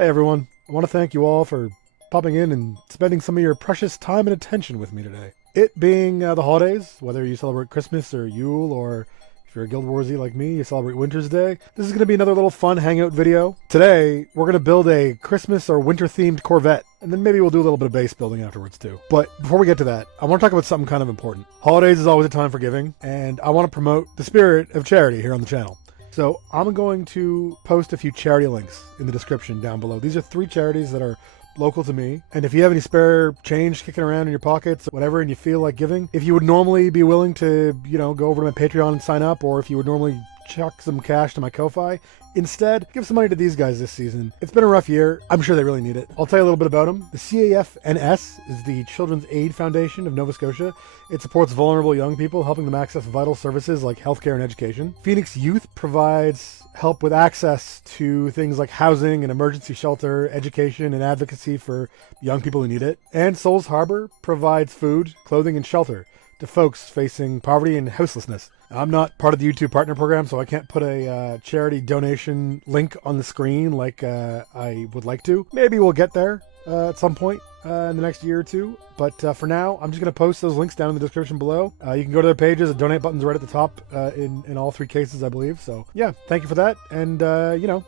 Hey everyone, I want to thank you all for popping in and spending some of your precious time and attention with me today. It being the holidays, whether you celebrate Christmas or Yule, or if you're a Guild Warsy like me, you celebrate Winter's Day, this is going to be another little fun hangout video. Today, we're going to build a Christmas or winter-themed Corvette, and then maybe we'll do a little bit of base building afterwards too. But before we get to that, I want to talk about something kind of important. Holidays is always a time for giving, and I want to promote the spirit of charity here on the channel. So I'm going to post a few charity links in the description down below. These are 3 charities that are local to me. And if you have any spare change kicking around in your pockets, whatever, and you feel like giving, if you would normally be willing to, go over to my Patreon and sign up, or if you would normally chuck some cash to my Ko-Fi, instead, give some money to these guys this season. It's been a rough year. I'm sure they really need it. I'll tell you a little bit about them. The CAFNS is the Children's Aid Foundation of Nova Scotia. It supports vulnerable young people, helping them access vital services like healthcare and education. Phoenix Youth provides help with access to things like housing and emergency shelter, education, and advocacy for young people who need it. And Souls Harbour provides food, clothing, and shelter to folks facing poverty and houselessness. I'm not part of the YouTube partner program, so I can't put a charity donation link on the screen like I would like to. Maybe we'll get there at some point in the next year or two. But for now, I'm just going to post those links down in the description below. You can go to their pages. The donate button's right at the top in all 3 cases, I believe. So yeah, thank you for that. And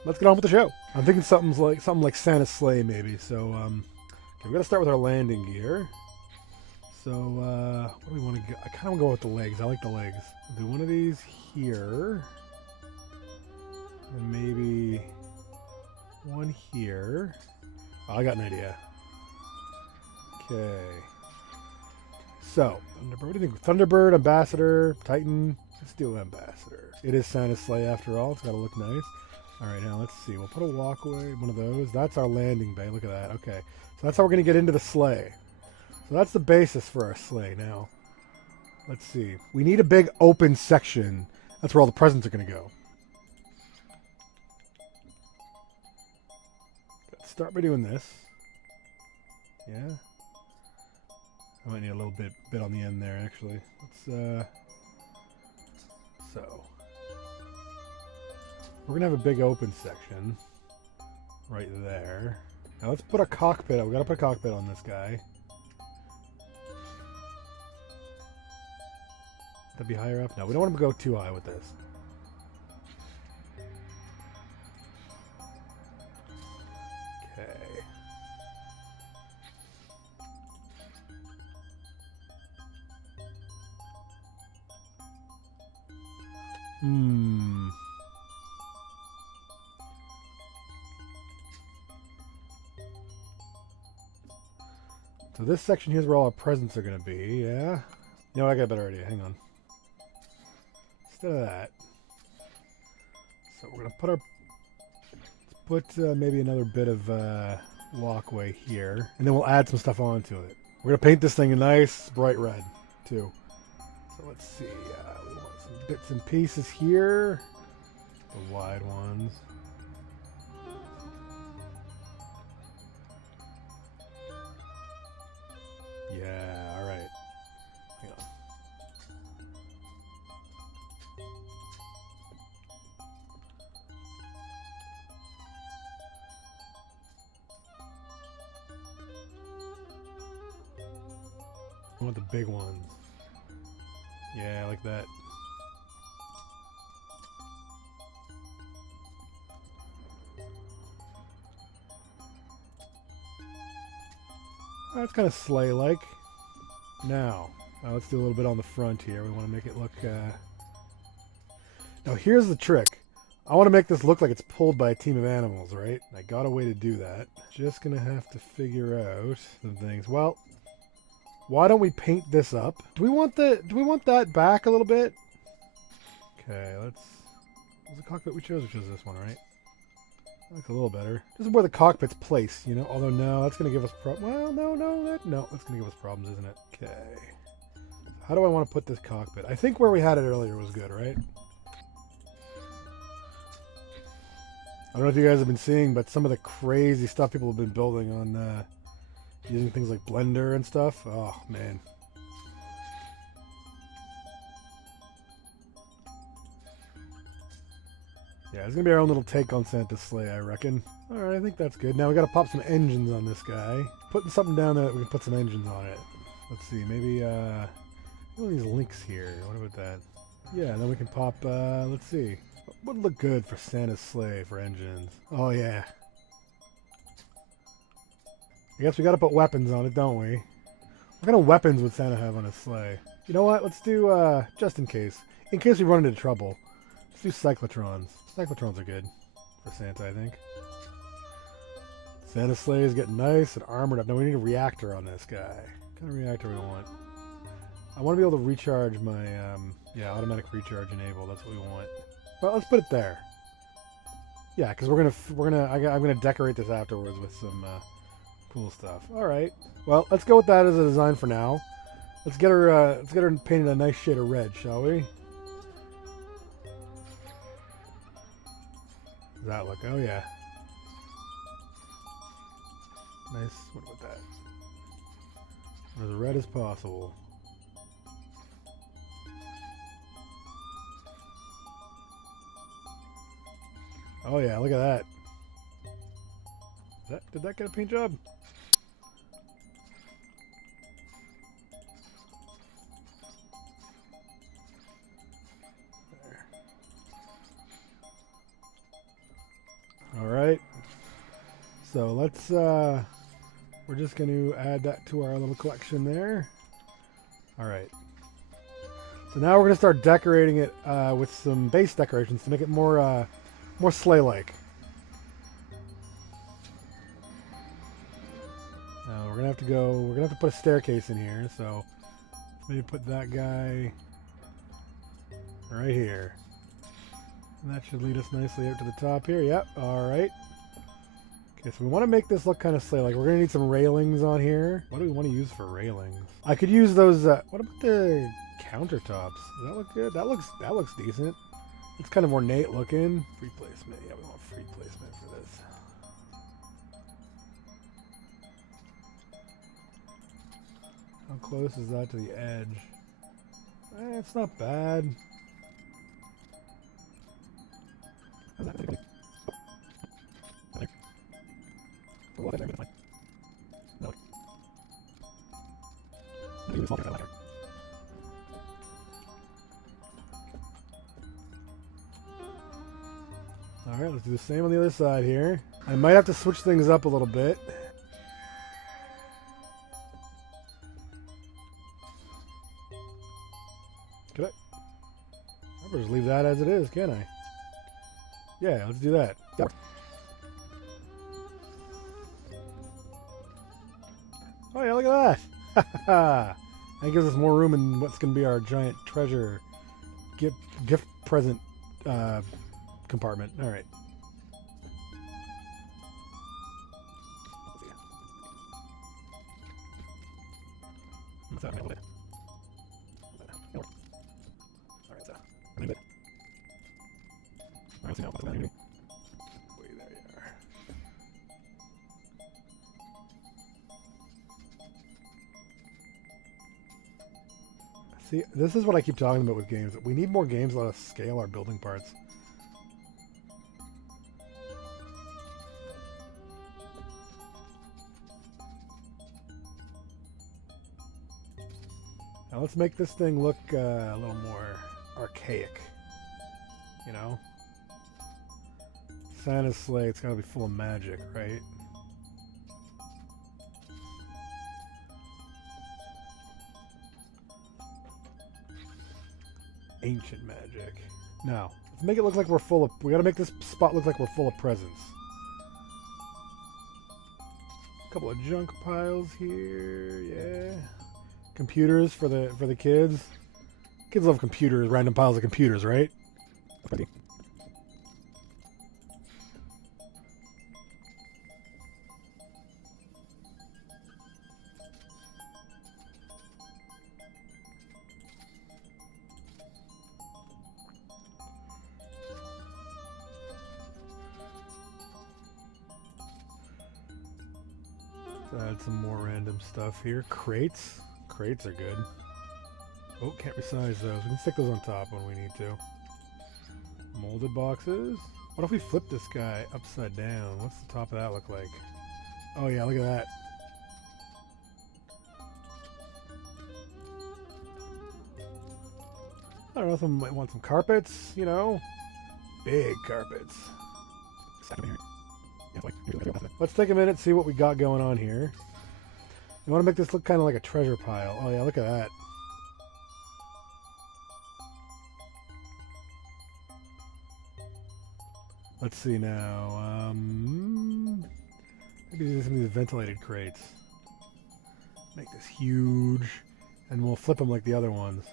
let's get on with the show. I'm thinking something like Santa's sleigh maybe. So okay, we got to start with our landing gear. So, what do we want to go? I kind of want to go with the legs. I like the legs. I'll do one of these here. And maybe one here. Oh, I got an idea. Okay. So, Thunderbird. What do you think? Thunderbird, Ambassador, Titan. Let's do Ambassador. It is Santa's sleigh after all. It's got to look nice. All right, now let's see. We'll put a walkway, one of those. That's our landing bay. Look at that. Okay. So that's how we're going to get into the sleigh. So that's the basis for our sleigh. Now, let's see. We need a big open section. That's where all the presents are going to go. Let's start by doing this. Yeah. I might need a little bit on the end there, actually. Let's, so. We're going to have a big open section right there. Now let's put a cockpit. We've got to put a cockpit on this guy. That'd be higher up? No, we don't want to go too high with this. Okay. So this section here is where all our presents are going to be, yeah? You know, I got a better idea. Hang on. Instead of that, so we're gonna put maybe another bit of walkway here, and then we'll add some stuff onto it. We're gonna paint this thing a nice bright red too. So let's see. We want some bits and pieces here, the wide ones. Yeah. All right. Hang on. I want the big ones. Yeah, like that. That's kind of sleigh-like. Now, let's do a little bit on the front here. We want to make it look... Now, here's the trick. I want to make this look like it's pulled by a team of animals, right? I got a way to do that. Just going to have to figure out some things. Well... Why don't we paint this up? Do we want that back a little bit? Okay, let's... What's the cockpit we chose? We chose this one, right? That looks a little better. This is where the cockpit's placed, you know? Although, no, that's going to give us problems. Well, no, that's going to give us problems, isn't it? Okay. How do I want to put this cockpit? I think where we had it earlier was good, right? I don't know if you guys have been seeing, but some of the crazy stuff people have been building on... using things like Blender and stuff. Oh, man. Yeah, it's gonna be our own little take on Santa's sleigh, I reckon. Alright, I think that's good. Now we gotta pop some engines on this guy. Putting something down there that we can put some engines on it. Let's see, maybe one of these links here. What about that? Yeah, then we can pop, let's see. What would look good for Santa's sleigh for engines? Oh yeah. I guess we gotta put weapons on it, don't we? What kind of weapons would Santa have on his sleigh? You know what? Let's do, just in case. In case we run into trouble. Let's do cyclotrons. Cyclotrons are good for Santa, I think. Santa's sleigh is getting nice and armored up. Now we need a reactor on this guy. What kind of reactor we want? I want to be able to recharge my, yeah, automatic recharge enable. That's what we want. Well, let's put it there. Yeah, because I'm gonna decorate this afterwards with some cool stuff. All right. Well, let's go with that as a design for now. Let's get her painted a nice shade of red, shall we? Does that look? Oh yeah. Nice. What about that? As red as possible. Oh yeah, look at that. Did that get a paint job? There. All right. So let's we're just going to add that to our little collection there. All right. So now we're going to start decorating it with some base decorations to make it more sleigh-like. Now we're going to have to put a staircase in here, so maybe put that guy right here. And that should lead us nicely out to the top here. Yep, all right. Okay, so we want to make this look kind of sleigh-like. We're going to need some railings on here. What do we want to use for railings? I could use those, what about the countertops? Does that look good? That looks decent. It's kind of ornate looking. Free placement. Yeah, we want free placement for this. How close is that to the edge? It's not bad. Alright, let's do the same on the other side here. I might have to switch things up a little bit. Could I just leave that as it is, can I? Yeah, let's do that. Oh yeah, look at that! That gives us more room in what's going to be our giant treasure gift present compartment. All right. See, this is what I keep talking about with games. We need more games that let us scale our building parts. Now let's make this thing look a little more archaic. You know? Santa's sleigh, it's gotta be full of magic, right? Ancient magic. Now, let's make it look like we're full of... We gotta make this spot look like we're full of presents. A couple of junk piles here, yeah. Computers for the kids. Kids love computers, random piles of computers, right? Add some more random stuff here. Crates. Crates are good. Oh, can't resize those. We can stick those on top when we need to. Molded boxes. What if we flip this guy upside down? What's the top of that look like? Oh yeah, look at that. I don't know, someone might want some carpets, you know? Big carpets. Let's take a minute, see what we got going on here. You want to make this look kind of like a treasure pile. Oh yeah, look at that. Let's see now. Maybe some of these ventilated crates. Make this huge, and we'll flip them like the other ones.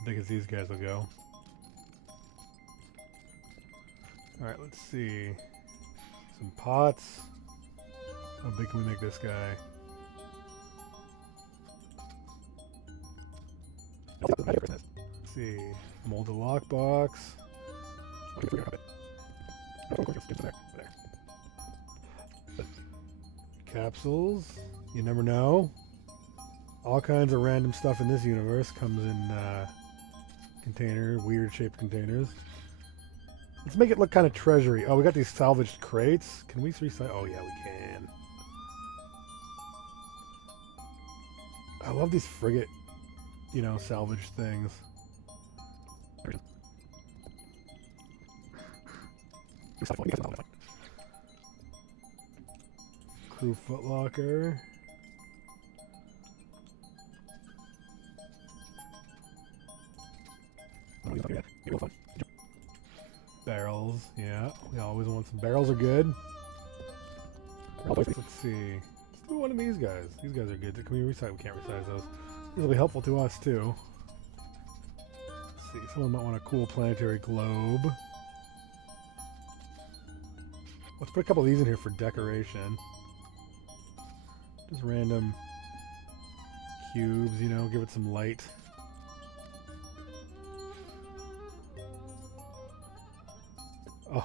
As big as these guys will go. Alright, let's see. Some pots. How big can we make this guy? Let's see. Molded lockbox. Capsules. You never know. All kinds of random stuff in this universe comes in weird shaped containers. Let's make it look kind of treasury. Oh, we got these salvaged crates. Can we recycle? Oh yeah, we can. I love these frigate, salvaged things. Crew footlocker. Barrels, yeah. We always want some barrels are good. Let's see. Let's do one of these guys. These guys are good. Can we recycle? We can't resize those. These will be helpful to us too. Let's see. Someone might want a cool planetary globe. Let's put a couple of these in here for decoration. Just random cubes, give it some light.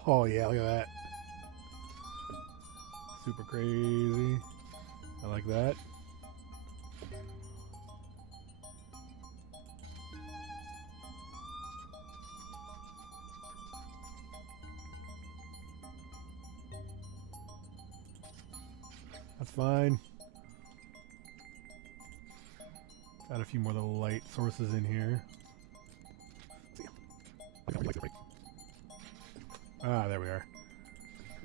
Oh yeah, look at that. Super crazy. I like that. That's fine. Add a few more little light sources in here. Ah, there we are.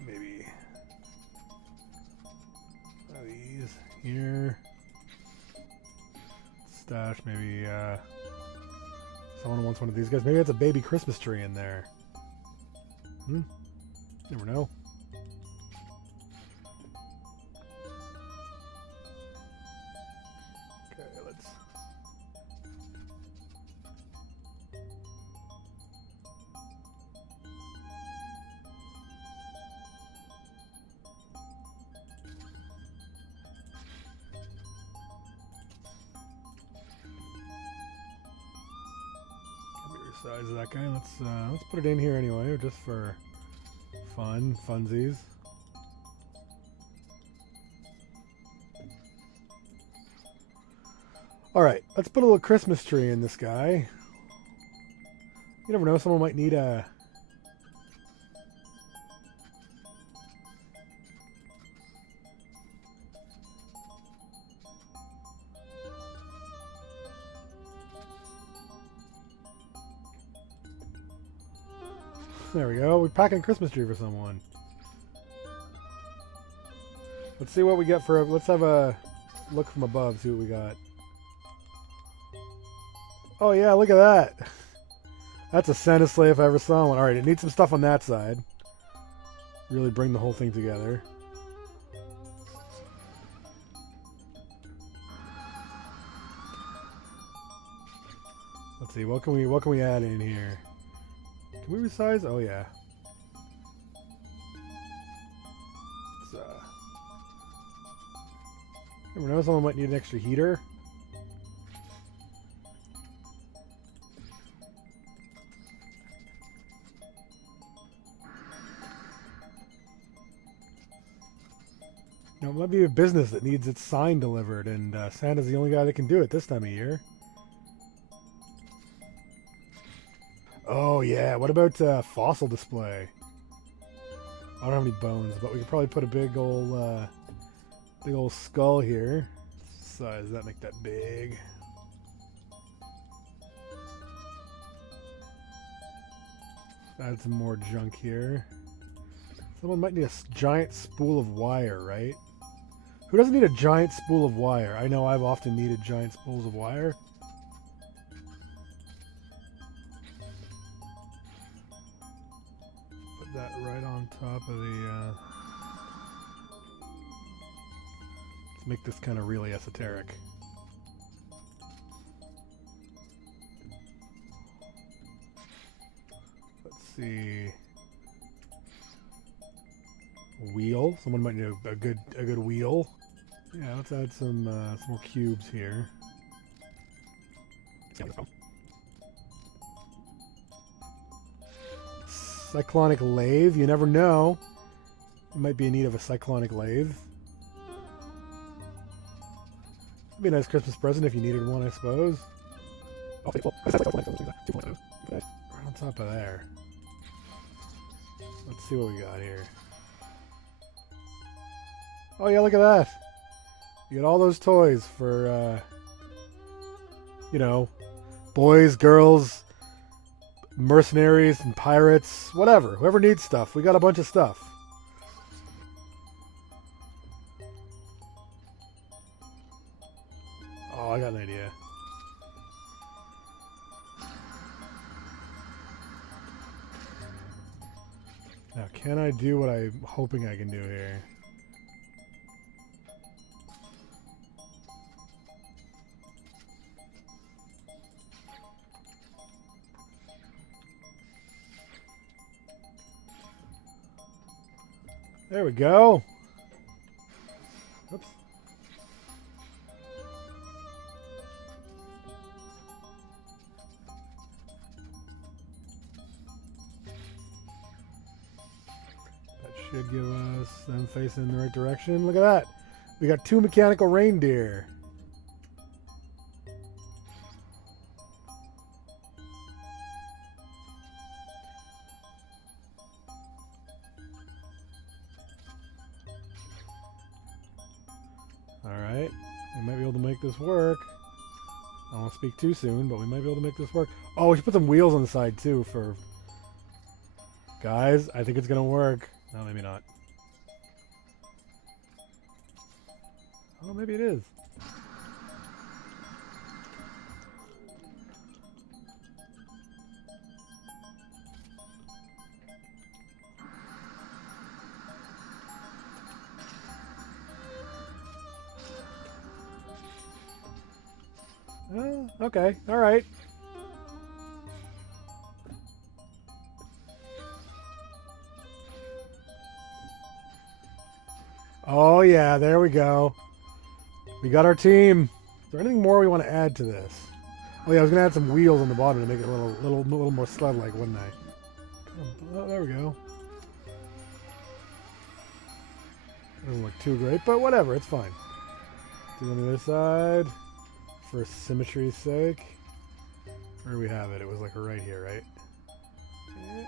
Maybe one of these here. Stash, maybe someone wants one of these guys. Maybe it's a baby Christmas tree in there. Never know. Okay, let's... Size of that guy. Let's put it in here anyway, just for funsies. All right, let's put a little Christmas tree in this guy. You never know, someone might need a... There we go. We're packing a Christmas tree for someone. Let's see what we get for... Let's have a look from above, see what we got. Oh yeah, look at that. That's a Santa sleigh if I ever saw one. Alright, it needs some stuff on that side. Really bring the whole thing together. Let's see, what can we add in here? Can we resize? Oh yeah. Never know, someone might need an extra heater. It might be a business that needs its sign delivered, and Santa's the only guy that can do it this time of year. Oh yeah, what about fossil display? I don't have any bones, but we could probably put a big old skull here. Size that, make that big. Add some more junk here. Someone might need a giant spool of wire, right? Who doesn't need a giant spool of wire? I know I've often needed giant spools of wire. Put that right on top of the... Let's make this kind of really esoteric. Let's see... Wheel. Someone might need a good wheel. Yeah, let's add some more cubes here. Cyclonic lathe. You never know. You might be in need of a cyclonic lathe. It'd be a nice Christmas present if you needed one, I suppose. Right on top of there. Let's see what we got here. Oh yeah, look at that. You get all those toys for, you know, boys, girls, mercenaries, and pirates, whatever. Whoever needs stuff. We got a bunch of stuff. Oh, I got an idea. Now, can I do what I'm hoping I can do here? There we go. Oops. That should give us them facing in the right direction. Look at that. We got 2 mechanical reindeer. Alright, we might be able to make this work. I won't speak too soon, but we might be able to make this work. Oh, we should put some wheels on the side too for... Guys, I think it's going to work. No, maybe not. Oh, maybe it is. Okay, alright. Oh yeah, there we go. We got our team. Is there anything more we want to add to this? Oh yeah, I was gonna add some wheels on the bottom to make it a little more sled-like, wouldn't I? Oh, there we go. Doesn't look too great, but whatever, it's fine. Do it on the other side. For symmetry's sake. Where do we have it? It was like right here, right? Yeah.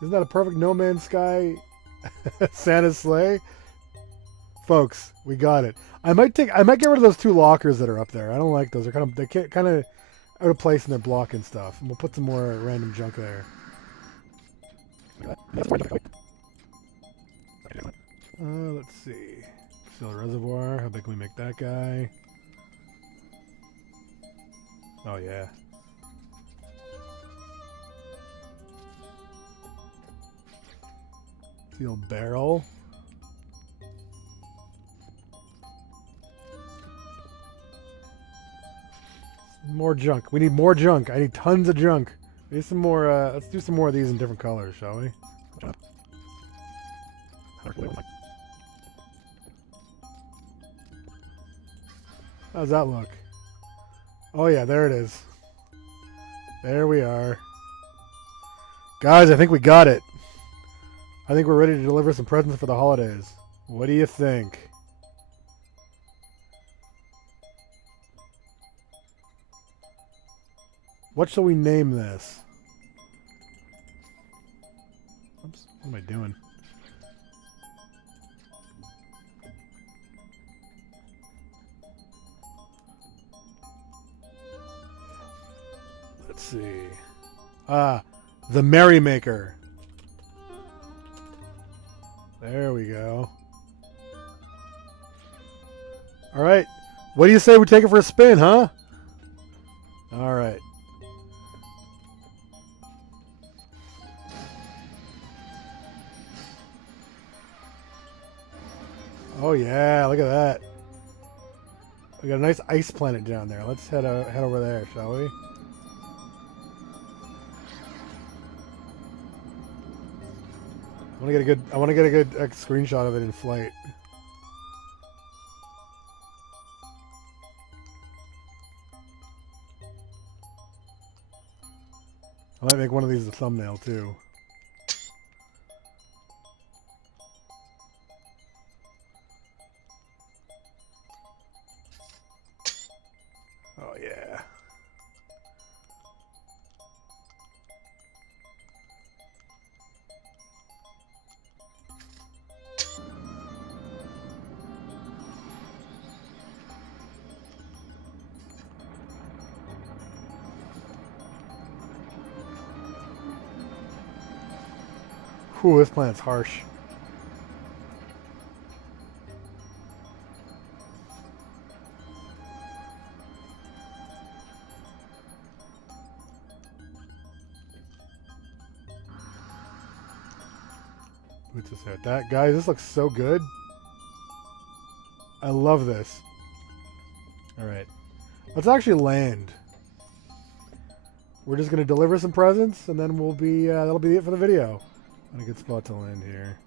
Isn't that a perfect No Man's Sky Santa's sleigh? Folks, we got it. I might get rid of those 2 lockers that are up there. I don't like those. They're kind of out of place and they're blocking stuff. And we'll put some more random junk there. Let's see. Still reservoir. How big can we make that guy? Oh yeah. Steel barrel. More junk. We need more junk. I need tons of junk. We need some more. Let's do some more of these in different colors, shall we? How's that look? Oh yeah, there it is. There we are. Guys, I think we got it. I think we're ready to deliver some presents for the holidays. What do you think? What shall we name this? Oops, what am I doing? Let's see. The Merrymaker. There we go. All right. What do you say we take it for a spin, huh? All right. Oh yeah, look at that. We got a nice ice planet down there. Let's head over there, shall we? I want to get a good screenshot of it in flight. I might make one of these a thumbnail too. Oh yeah. Whew, this planet's harsh. Boots us out. That guys, this looks so good. I love this. All right, let's actually land. We're just gonna deliver some presents, and then we'll be that'll be it for the video. A good spot to land here.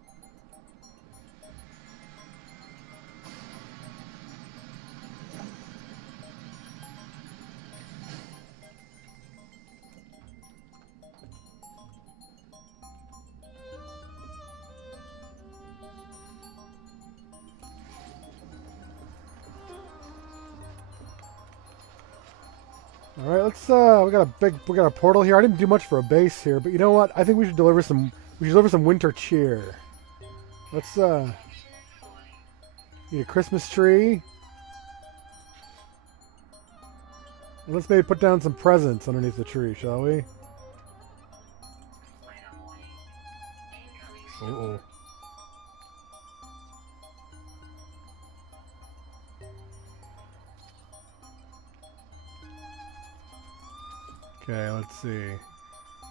All right, let's we got a portal here. I didn't do much for a base here, but you know what? I think we should deliver some winter cheer. Let's get a Christmas tree. And let's maybe put down some presents underneath the tree, shall we? Uh-oh. Okay, let's see. A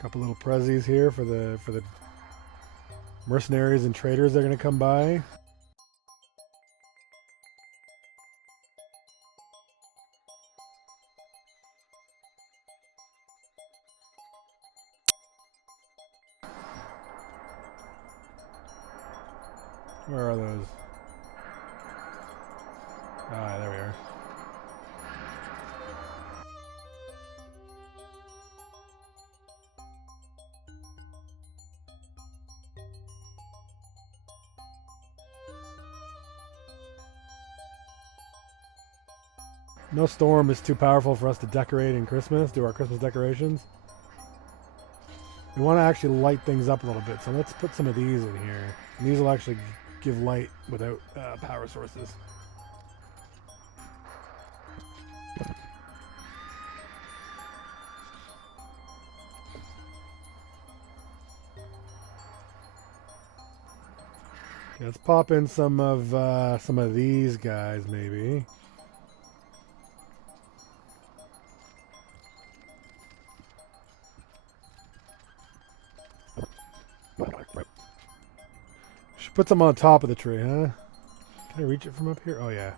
couple little prezzies here for the mercenaries and traders that are going to come by. Where are those? Ah, there we are. No storm is too powerful for us to decorate in Christmas, do our Christmas decorations. We want to actually light things up a little bit, so let's put some of these in here. And these will actually give light without power sources. Okay, let's pop in some of these guys, maybe. Should put some on top of the tree, huh? Can I reach it from up here? Oh yeah.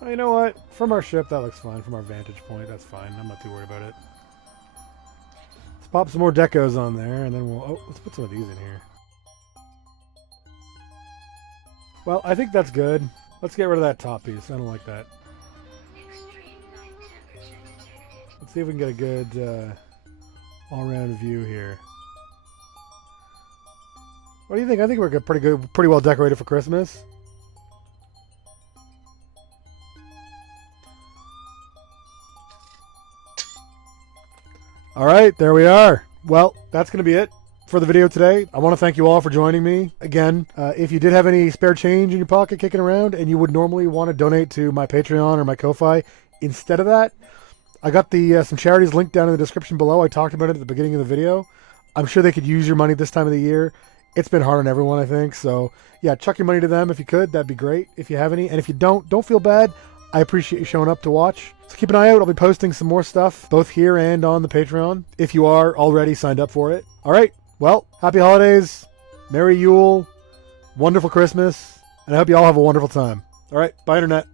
Oh, you know what? From our ship, that looks fine. From our vantage point, that's fine. I'm not too worried about it. Let's pop some more decos on there, and then we'll... Oh, let's put some of these in here. Well, I think that's good. Let's get rid of that top piece. I don't like that. Let's see if we can get a good all-around view here. What do you think? I think we're pretty well decorated for Christmas. All right, there we are. Well, that's going to be it for the video today. I want to thank you all for joining me. Again, if you did have any spare change in your pocket kicking around and you would normally want to donate to my Patreon or my Ko-Fi instead of that, I got the some charities linked down in the description below. I talked about it at the beginning of the video. I'm sure they could use your money this time of the year. It's been hard on everyone, I think. So, yeah, chuck your money to them if you could. That'd be great if you have any. And if you don't feel bad. I appreciate you showing up to watch. So keep an eye out. I'll be posting some more stuff, both here and on the Patreon, if you are already signed up for it. All right. Well, happy holidays. Merry Yule. Wonderful Christmas. And I hope you all have a wonderful time. All right. Bye, Internet.